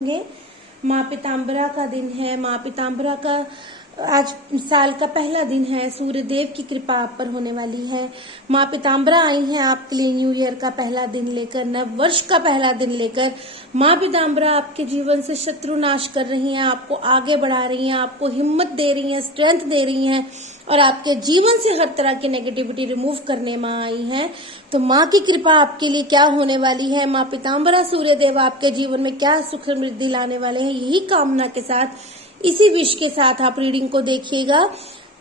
होंगे। माँ पीताम्बरा का दिन है। माँ पीताम्बरा का आज साल का पहला दिन है। सूर्य देव की कृपा आप पर होने वाली है। माँ पीताम्बरा आई हैं आपके लिए न्यू ईयर का पहला दिन लेकर, नव वर्ष का पहला दिन लेकर। माँ पीताम्बरा आपके जीवन से शत्रु नाश कर रही हैं, आपको आगे बढ़ा रही हैं, आपको हिम्मत दे रही हैं, स्ट्रेंथ दे रही हैं और आपके जीवन से हर तरह की नेगेटिविटी रिमूव करने माँ आई हैं। तो माँ की कृपा आपके लिए क्या होने वाली है, माँ पीताम्बरा सूर्य देव आपके जीवन में क्या सुख समृद्धि लाने वाले हैं, यही कामना के साथ, इसी विश के साथ आप रीडिंग को देखिएगा।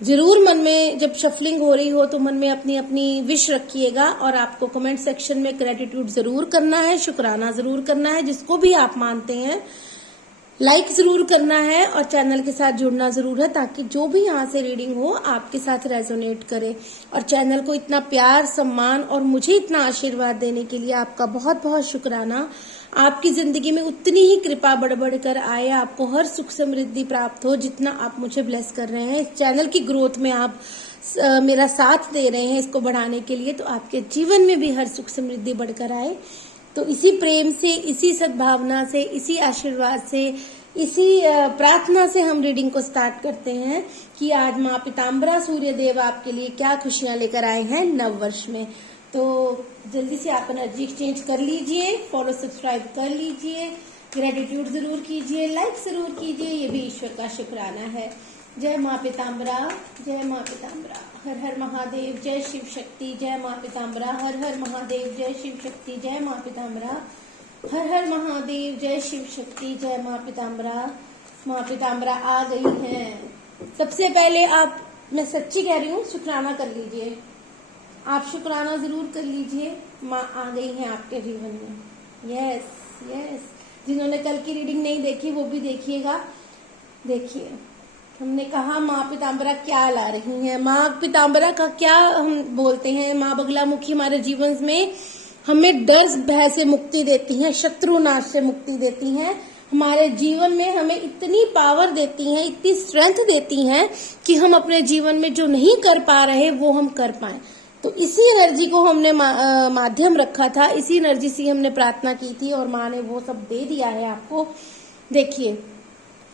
जरूर मन में जब शफलिंग हो रही हो तो मन में अपनी अपनी विश रखिएगा और आपको कमेंट सेक्शन में ग्रेटिट्यूड जरूर करना है, शुक्राना जरूर करना है, जिसको भी आप मानते हैं लाइक जरूर करना है और चैनल के साथ जुड़ना जरूर है, ताकि जो भी यहाँ से रीडिंग हो आपके साथ रेजोनेट करे। और चैनल को इतना प्यार, सम्मान और मुझे इतना आशीर्वाद देने के लिए आपका बहुत बहुत शुक्राना। आपकी जिंदगी में उतनी ही कृपा बढ़ बढ़ कर आए, आपको हर सुख समृद्धि प्राप्त हो जितना आप मुझे ब्लेस कर रहे हैं। इस चैनल की ग्रोथ में आप मेरा साथ दे रहे हैं इसको बढ़ाने के लिए, तो आपके जीवन में भी हर सुख समृद्धि बढ़कर आए। तो इसी प्रेम से, इसी सद्भावना से, इसी आशीर्वाद से, इसी प्रार्थना से हम रीडिंग को स्टार्ट करते हैं कि आज माँ पीताम्बरा सूर्य देव आपके लिए क्या खुशियां लेकर आए हैं नव वर्ष में। तो जल्दी से आप एनर्जी एक्सचेंज कर लीजिए, फॉलो सब्सक्राइब कर लीजिए, ग्रेटिट्यूड जरूर कीजिए, लाइक जरूर कीजिए, ये भी ईश्वर का शुक्राना है। जय माँ पीताम्बरा, जय माँ पीताम्बरा, हर हर महादेव, जय शिव शक्ति, जय माँ पीताम्बरा, हर हर महादेव, जय शिव शक्ति, जय माँ पीताम्बरा, हर हर महादेव, जय शिव शक्ति, जय माँ पीताम्बरा। माँ पीताम्बरा आ गई हैं। सबसे पहले आप, मैं सच्ची कह रही हूँ, शुक्राना कर लीजिए, आप शुक्राना जरूर कर लीजिए। माँ आ गई हैं आपके जीवन में। यस यस, जिन्होंने कल की रीडिंग नहीं देखी वो भी देखिएगा। देखिए, हमने कहा माँ पीताम्बरा क्या ला रही हैं। माँ पीताम्बरा का क्या हम बोलते हैं, माँ बगलामुखी हमारे जीवन में हमें डर भय से मुक्ति देती हैं, शत्रु नाश से मुक्ति देती हैं, हमारे जीवन में हमें इतनी पावर देती हैं, इतनी स्ट्रेंथ देती हैं कि हम अपने जीवन में जो नहीं कर पा रहे वो हम कर पाए। तो इसी एनर्जी को हमने माध्यम रखा था, इसी एनर्जी से हमने प्रार्थना की थी और माँ ने वो सब दे दिया है आपको। देखिए,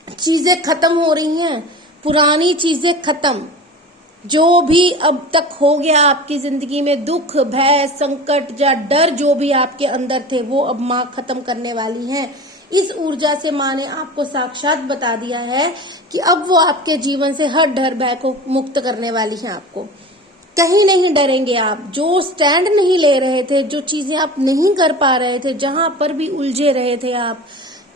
चीजें खत्म हो रही हैं, पुरानी चीजें खत्म, जो भी अब तक हो गया आपकी जिंदगी में, दुख, भय, संकट या डर जो भी आपके अंदर थे, वो अब माँ खत्म करने वाली हैं। इस ऊर्जा से माँ ने आपको साक्षात बता दिया है कि अब वो आपके जीवन से हर डर भय को मुक्त करने वाली हैं। आपको कहीं नहीं डरेंगे आप, जो स्टैंड नहीं ले रहे थे, जो चीजें आप नहीं कर पा रहे थे, जहां पर भी उलझे रहे थे आप,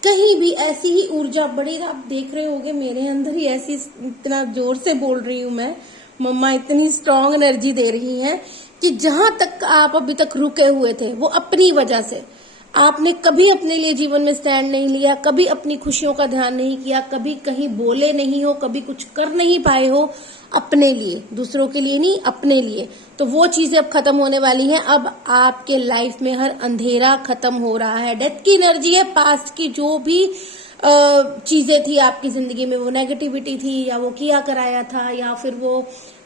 कहीं भी ऐसी ही ऊर्जा बढ़ेगी। आप देख रहे होंगे मेरे अंदर ही ऐसी, इतना जोर से बोल रही हूँ मैं, मम्मा इतनी स्ट्रांग एनर्जी दे रही हैं कि जहां तक आप अभी तक रुके हुए थे वो अपनी वजह से, आपने कभी अपने लिए जीवन में स्टैंड नहीं लिया, कभी अपनी खुशियों का ध्यान नहीं किया, कभी कहीं बोले नहीं हो, कभी कुछ कर नहीं पाए हो अपने लिए, दूसरों के लिए नहीं, अपने लिए, तो वो चीजें अब खत्म होने वाली हैं। अब आपके लाइफ में हर अंधेरा खत्म हो रहा है। डेथ की एनर्जी है, पास्ट की जो भी चीजें थी आपकी जिंदगी में, वो नेगेटिविटी थी या वो किया कराया था या फिर वो,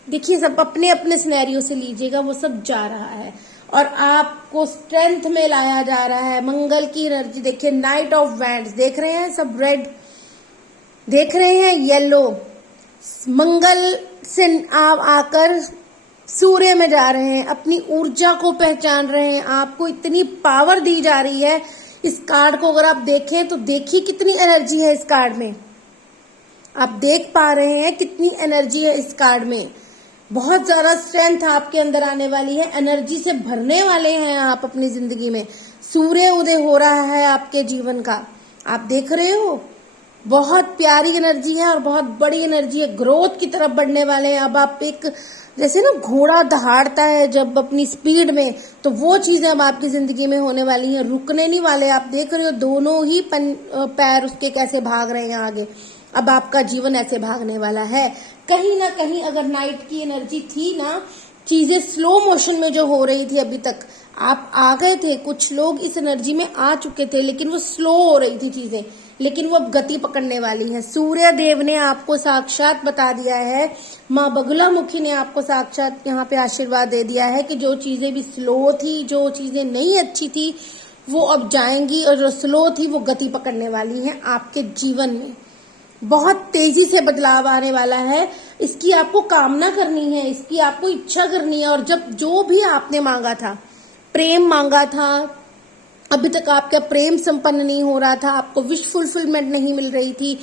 देखिए, सब अपने अपने सिनेरियो से लीजिएगा, वो सब जा रहा है और आपको स्ट्रेंथ में लाया जा रहा है। मंगल की एनर्जी देखिए, नाइट ऑफ वैंड्स देख रहे हैं, सब रेड देख रहे हैं, येलो, मंगल से आप आकर सूर्य में जा रहे हैं, अपनी ऊर्जा को पहचान रहे हैं, आपको इतनी पावर दी जा रही है। इस कार्ड को अगर आप देखें तो देखिए कितनी एनर्जी है इस कार्ड में, आप देख पा रहे हैं कितनी एनर्जी है इस कार्ड में। बहुत ज्यादा स्ट्रेंथ आपके अंदर आने वाली है, एनर्जी से भरने वाले हैं आप अपनी जिंदगी में। सूर्य उदय हो रहा है आपके जीवन का, आप देख रहे हो, बहुत प्यारी एनर्जी है और बहुत बड़ी एनर्जी है, ग्रोथ की तरफ बढ़ने वाले हैं। अब आप एक, जैसे ना घोड़ा दहाड़ता है जब अपनी स्पीड में, तो वो चीजें अब आपकी जिंदगी में होने वाली हैं, रुकने नहीं वाले। आप देख रहे हो दोनों ही पैर उसके कैसे भाग रहे हैं आगे, अब आपका जीवन ऐसे भागने वाला है। कहीं ना कहीं अगर नाइट की एनर्जी थी ना, चीजें स्लो मोशन में जो हो रही थी अभी तक, आप आ गए थे, कुछ लोग इस एनर्जी में आ चुके थे, लेकिन वो स्लो हो रही थी चीजें, लेकिन वो अब गति पकड़ने वाली है। सूर्य देव ने आपको साक्षात बता दिया है, माँ बगलामुखी ने आपको साक्षात यहाँ पे आशीर्वाद दे दिया है कि जो चीजें भी स्लो थी, जो चीजें नहीं अच्छी थी, वो अब जाएंगी और जो स्लो थी वो गति पकड़ने वाली है आपके जीवन में। बहुत तेजी से बदलाव आने वाला है। इसकी आपको कामना करनी है, इसकी आपको इच्छा करनी है। और जब जो भी आपने मांगा था, प्रेम मांगा था, अभी तक आपका प्रेम संपन्न नहीं हो रहा था, आपको विश फुलफिलमेंट नहीं मिल रही थी,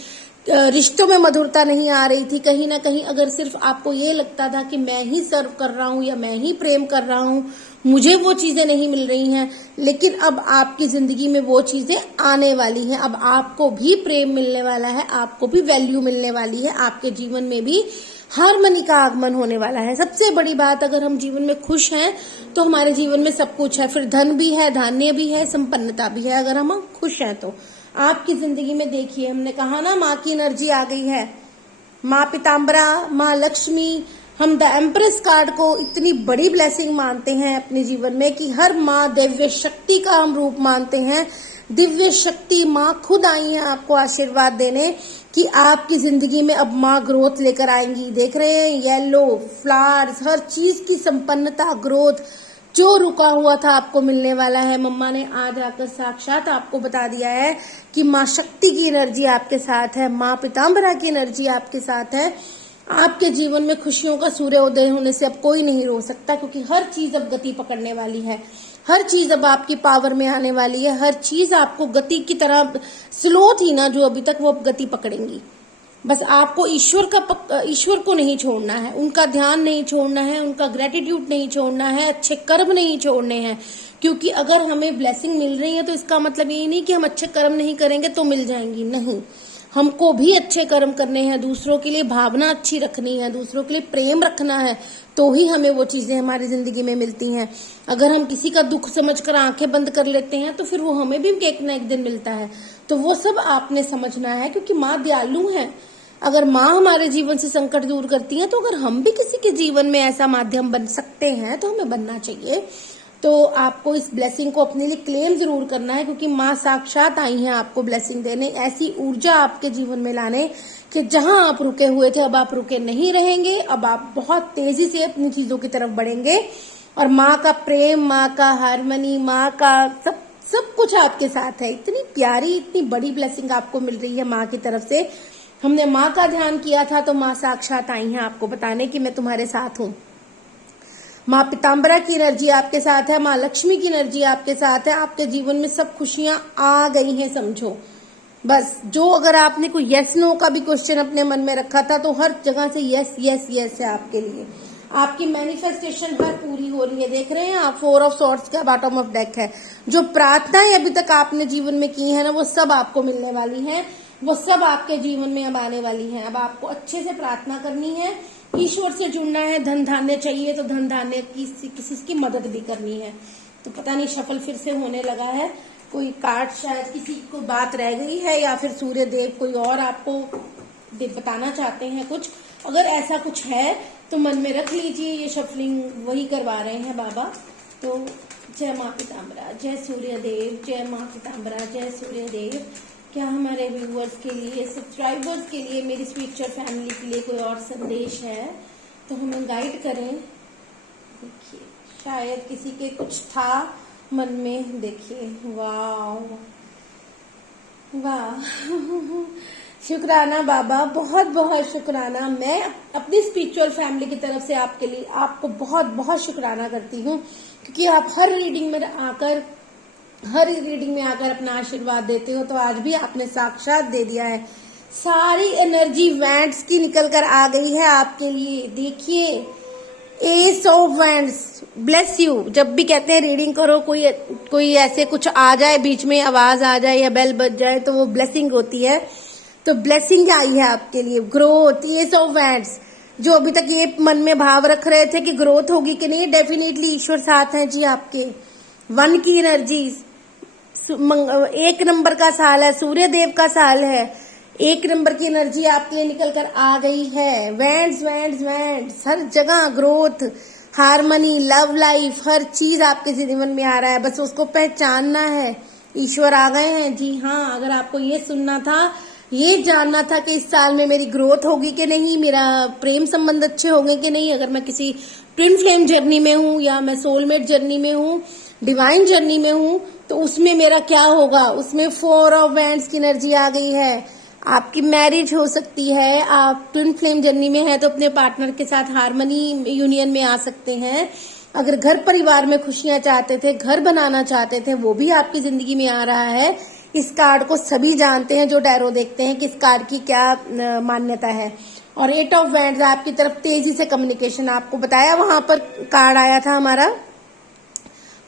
रिश्तों में मधुरता नहीं आ रही थी, कहीं ना कहीं अगर सिर्फ आपको ये लगता था कि मैं ही सर्व कर रहा हूं या मैं ही प्रेम कर रहा हूं, मुझे वो चीजें नहीं मिल रही हैं, लेकिन अब आपकी जिंदगी में वो चीजें आने वाली हैं। अब आपको भी प्रेम मिलने वाला है, आपको भी वैल्यू मिलने वाली है, आपके जीवन में भी हार्मनी का आगमन होने वाला है। सबसे बड़ी बात, अगर हम जीवन में खुश हैं तो हमारे जीवन में सब कुछ है, फिर धन भी है, धान्य भी है, संपन्नता भी है। अगर हम खुश हैं तो आपकी जिंदगी में देखिए, हमने कहा ना माँ की एनर्जी आ गई है, माँ पीताम्बरा, माँ लक्ष्मी। हम द एम्प्रेस कार्ड को इतनी बड़ी ब्लेसिंग मानते हैं अपने जीवन में कि हर माँ दिव्य शक्ति का हम रूप मानते हैं। दिव्य शक्ति माँ खुद आई है आपको आशीर्वाद देने कि आपकी जिंदगी में अब माँ ग्रोथ लेकर आएंगी। देख रहे हैं येलो फ्लावर्स, हर चीज की संपन्नता, ग्रोथ, जो रुका हुआ था आपको मिलने वाला है। मम्मा ने आज आकर साक्षात आपको बता दिया है कि माँ शक्ति की एनर्जी आपके साथ है, माँ पीताम्बरा की एनर्जी आपके साथ है। आपके जीवन में खुशियों का सूर्योदय होने से अब कोई नहीं रोक सकता, क्योंकि हर चीज अब गति पकड़ने वाली है, हर चीज अब आपकी पावर में आने वाली है, हर चीज आपको गति की तरह, स्लो थी ना जो अभी तक, वो अब गति पकड़ेंगी। बस आपको ईश्वर को नहीं छोड़ना है, उनका ध्यान नहीं छोड़ना है, उनका ग्रेटिट्यूड नहीं छोड़ना है, अच्छे कर्म नहीं छोड़ने हैं। क्योंकि अगर हमें ब्लेसिंग मिल रही है तो इसका मतलब ये नहीं कि हम अच्छे कर्म नहीं करेंगे तो मिल जाएंगी, नहीं। हमको भी अच्छे कर्म करने हैं, दूसरों के लिए भावना अच्छी रखनी है, दूसरों के लिए प्रेम रखना है, तो ही हमें वो चीजें हमारी जिंदगी में मिलती हैं। अगर हम किसी का दुख समझकर आंखें बंद कर लेते हैं तो फिर वो हमें भी एक ना एक दिन मिलता है। तो वो सब आपने समझना है, क्योंकि माँ दयालु है। अगर माँ हमारे जीवन से संकट दूर करती है तो अगर हम भी किसी के जीवन में ऐसा माध्यम बन सकते हैं तो हमें बनना चाहिए। तो आपको इस ब्लेसिंग को अपने लिए क्लेम जरूर करना है, क्योंकि माँ साक्षात आई हैं आपको ब्लेसिंग देने, ऐसी ऊर्जा आपके जीवन में लाने कि जहां आप रुके हुए थे अब आप रुके नहीं रहेंगे। अब आप बहुत तेजी से अपनी चीजों की तरफ बढ़ेंगे और माँ का प्रेम, माँ का हार्मनी, माँ का सब कुछ आपके साथ है। इतनी प्यारी, इतनी बड़ी ब्लेसिंग आपको मिल रही है माँ की तरफ से। हमने माँ का ध्यान किया था तो माँ साक्षात आई हैं आपको बताने कि मैं तुम्हारे साथ हूँ। माँ पीताम्बरा की एनर्जी आपके साथ है, माँ लक्ष्मी की एनर्जी आपके साथ है। आपके जीवन में सब खुशियां आ गई हैं, समझो। बस जो अगर आपने कोई यस नो का भी क्वेश्चन अपने मन में रखा था तो हर जगह से यस यस यस है आपके लिए। आपकी मैनिफेस्टेशन हर पूरी हो रही है। देख रहे हैं आप, 4 ऑफ सॉर्ड्स का बॉटम ऑफ डेक है। जो प्रार्थनाएं अभी तक आपने जीवन में की है ना, वो सब आपको मिलने वाली हैं, वो सब आपके जीवन में अब आने वाली हैं। अब आपको अच्छे से प्रार्थना करनी है, ईश्वर से जुड़ना है। धन धान्य चाहिए तो धन धान्य किसी की मदद भी करनी है। तो पता नहीं शफल फिर से होने लगा है, कोई कार्ड शायद किसी को बात रह गई है या फिर सूर्य देव कोई और आपको बताना चाहते हैं कुछ। अगर ऐसा कुछ है तो मन में रख लीजिए, ये शफलिंग वही करवा रहे हैं बाबा। तो जय माँ पीताम्बरा, जय सूर्य देव, जय माँ पीताम्बरा, जय सूर्य देव। क्या हमारे व्यूअर्स के लिए, सब्सक्राइबर्स के लिए, मेरी स्पिरिचुअल फैमिली के लिए कोई और संदेश है तो हमें गाइड करें। देखिए शायद किसी के कुछ था मन में। देखिए वाह वाह शुक्राना बाबा, बहुत बहुत शुक्राना। मैं अपनी स्पिरिचुअल फैमिली की तरफ से आपके लिए आपको बहुत बहुत शुक्राना करती हूँ, क्योंकि आप हर रीडिंग में आकर अपना आशीर्वाद देते हो। तो आज भी आपने साक्षात दे दिया है। सारी एनर्जी वैंड्स की निकल कर आ गई है आपके लिए। देखिए S of wands, bless you. जब भी कहते हैं रीडिंग करो, कोई ऐसे कुछ आ जाए, बीच में आवाज आ जाए या बेल बज जाए तो वो ब्लेसिंग होती है। तो ब्लेसिंग आई है आपके लिए, ग्रोथ। एस ऑफ वैंड्स, जो अभी तक ये मन में भाव रख रहे थे कि ग्रोथ होगी कि नहीं, डेफिनेटली ईश्वर साथ है जी आपके। 1 की एनर्जी, 1 नंबर का साल है, सूर्य देव का साल है। 1 नंबर की एनर्जी आपके लिए निकल कर आ गई है। वैंड्स वैंड्स वैंड्स, हर जगह ग्रोथ, हार्मनी, लव लाइफ, हर चीज आपके जीवन में आ रहा है। बस उसको पहचानना है। ईश्वर आ गए हैं जी हाँ। अगर आपको ये सुनना था, ये जानना था कि इस साल में मेरी ग्रोथ होगी कि नहीं, मेरा प्रेम संबंध अच्छे होंगे कि नहीं, अगर मैं किसी ट्विन फ्लेम जर्नी में हूँ या मैं सोलमेट जर्नी में हूँ, डिवाइन जर्नी में हूं तो उसमें मेरा क्या होगा, उसमें 4 ऑफ वैंड्स की एनर्जी आ गई है। आपकी मैरिज हो सकती है, आप ट्विन फ्लेम जर्नी में है तो अपने पार्टनर के साथ हार्मनी यूनियन में आ सकते हैं। अगर घर परिवार में खुशियां चाहते थे, घर बनाना चाहते थे, वो भी आपकी जिंदगी में आ रहा है। इस कार्ड को सभी जानते हैं जो टैरो देखते हैं कि इस कार्ड की क्या मान्यता है। और 8 ऑफ वैंड्स आपकी तरफ तेजी से कम्युनिकेशन, आपको बताया वहां पर कार्ड आया था हमारा,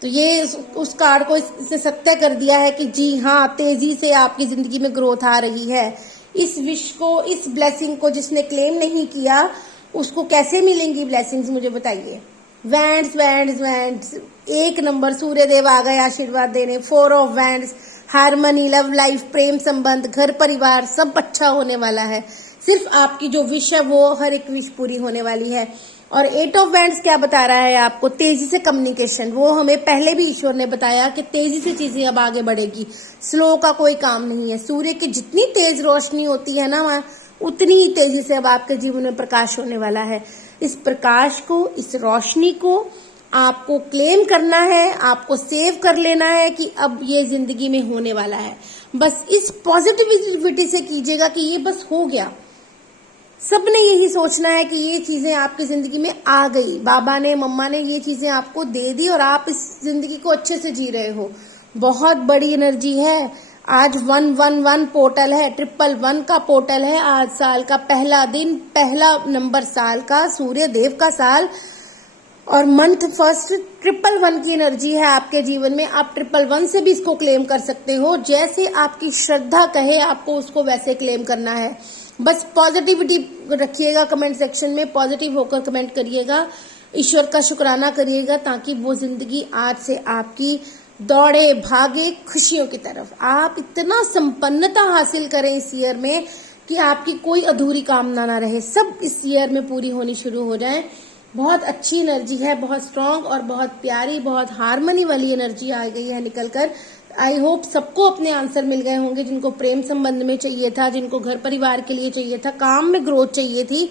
तो ये उस कार्ड को इससे सत्य कर दिया है कि जी हाँ, तेजी से आपकी जिंदगी में ग्रोथ आ रही है। इस विश को, इस ब्लेसिंग को जिसने क्लेम नहीं किया उसको कैसे मिलेंगी ब्लेसिंग्स, मुझे बताइए। Wands wands wands, 1 number Surya Dev आ गए आशीर्वाद देने। 4 of wands, harmony, love life, प्रेम संबंध, घर परिवार सब अच्छा होने वाला है। सिर्फ आपकी जो विश है वो हर एक विश पूरी होने वाली है। और 8 ऑफ वैंड्स क्या बता रहा है आपको, तेजी से कम्युनिकेशन। वो हमें पहले भी ईश्वर ने बताया कि तेजी से चीजें अब आगे बढ़ेगी, स्लो का कोई काम नहीं है। सूर्य की जितनी तेज रोशनी होती है ना वहां, उतनी ही तेजी से अब आपके जीवन में प्रकाश होने वाला है। इस प्रकाश को, इस रोशनी को आपको क्लेम करना है, आपको सेव कर लेना है कि अब ये जिंदगी में होने वाला है। बस इस पॉजिटिविटी से कीजिएगा कि ये बस हो गया। सबने यही सोचना है कि ये चीजें आपकी जिंदगी में आ गई, बाबा ने, मम्मा ने ये चीजें आपको दे दी और आप इस जिंदगी को अच्छे से जी रहे हो। बहुत बड़ी एनर्जी है। आज 111 पोर्टल है, 111 का पोर्टल है। आज साल का पहला दिन, पहला नंबर साल का, सूर्य देव का साल और मंथ फर्स्ट, 111 की एनर्जी है आपके जीवन में। आप 111 से भी इसको क्लेम कर सकते हो। जैसे आपकी श्रद्धा कहे आपको उसको वैसे क्लेम करना है। बस पॉजिटिविटी रखिएगा, कमेंट सेक्शन में पॉजिटिव होकर कमेंट करिएगा, ईश्वर का शुक्राना करिएगा ताकि वो जिंदगी आज से आपकी दौड़े भागे खुशियों की तरफ। आप इतना संपन्नता हासिल करें इस ईयर में कि आपकी कोई अधूरी कामना ना रहे, सब इस ईयर में पूरी होनी शुरू हो जाए। बहुत अच्छी एनर्जी है, बहुत स्ट्रांग और बहुत प्यारी, बहुत हार्मनी वाली एनर्जी आ गई है निकलकर। आई होप सबको अपने आंसर मिल गए होंगे, जिनको प्रेम संबंध में चाहिए था, जिनको घर परिवार के लिए चाहिए था, काम में ग्रोथ चाहिए थी,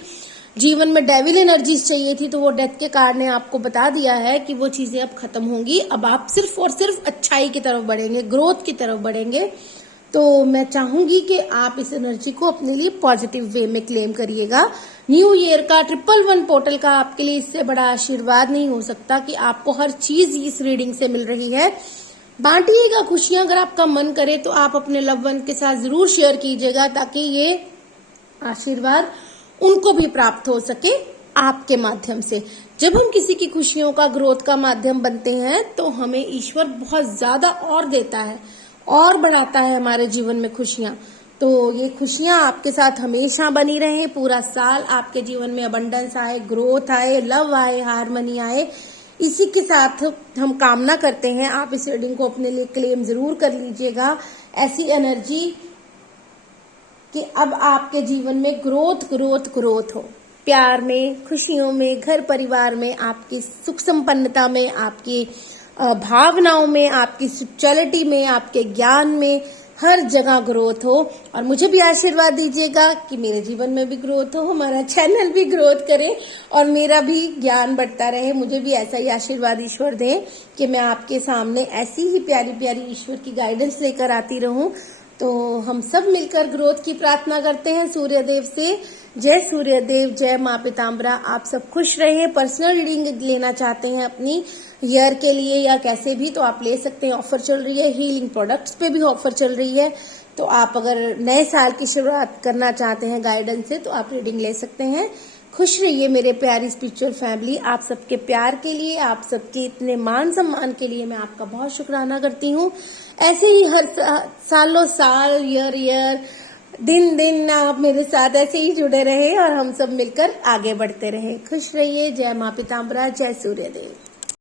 जीवन में डेविल एनर्जीज चाहिए थी, तो वो डेथ के कार्ड ने आपको बता दिया है कि वो चीजें अब खत्म होंगी। अब आप सिर्फ और सिर्फ अच्छाई की तरफ बढ़ेंगे, ग्रोथ की तरफ बढ़ेंगे। तो मैं चाहूंगी कि आप इस एनर्जी को अपने लिए पॉजिटिव वे में क्लेम करिएगा। न्यू ईयर का 111 पोर्टल का आपके लिए इससे बड़ा आशीर्वाद नहीं हो सकता कि आपको हर चीज इस रीडिंग से मिल रही है। बांटिएगा खुशियां, अगर आपका मन करे तो आप अपने लव वन के साथ जरूर शेयर कीजिएगा ताकि ये आशीर्वाद उनको भी प्राप्त हो सके आपके माध्यम से। जब हम किसी की खुशियों का, ग्रोथ का माध्यम बनते हैं तो हमें ईश्वर बहुत ज्यादा और देता है और बढ़ाता है हमारे जीवन में खुशियां। तो ये खुशियां आपके साथ हमेशा बनी रहे, पूरा साल आपके जीवन में अबंडेंस आए, ग्रोथ आए, लव आए, हार्मनी आए, इसी के साथ हम कामना करते हैं। आप इस रीडिंग को अपने लिए क्लेम जरूर कर लीजिएगा। ऐसी एनर्जी कि अब आपके जीवन में ग्रोथ ग्रोथ ग्रोथ हो, प्यार में, खुशियों में, घर परिवार में, आपकी सुख संपन्नता में, आपकी भावनाओं में, आपकी स्पिरिचुअलिटी में, आपके ज्ञान में, हर जगह ग्रोथ हो। और मुझे भी आशीर्वाद दीजिएगा कि मेरे जीवन में भी ग्रोथ हो, हमारा चैनल भी ग्रोथ करे और मेरा भी ज्ञान बढ़ता रहे। मुझे भी ऐसा ही आशीर्वाद ईश्वर दें कि मैं आपके सामने ऐसी ही प्यारी प्यारी ईश्वर की गाइडेंस लेकर आती रहूं। तो हम सब मिलकर ग्रोथ की प्रार्थना करते हैं सूर्य देव से। जय सूर्य देव, जय माँ पीताम्बरा। आप सब खुश रहें। पर्सनल रीडिंग लेना चाहते हैं अपनी ईयर के लिए या कैसे भी, तो आप ले सकते हैं। ऑफर चल रही है, हीलिंग प्रोडक्ट्स पे भी ऑफर चल रही है। तो आप अगर नए साल की शुरुआत करना चाहते हैं गाइडेंस से तो आप रीडिंग ले सकते हैं। खुश रहिए मेरे प्यारी स्पिरिचुअल फैमिली। आप सबके प्यार के लिए, आप सबके इतने मान सम्मान के लिए मैं आपका बहुत शुक्राना करती हूँ। ऐसे ही हर सालों साल, ईयर दिन दिन आप मेरे साथ ऐसे ही जुड़े रहे और हम सब मिलकर आगे बढ़ते रहे। खुश रहिए। जय माँ पीताम्बरा, जय सूर्य देव।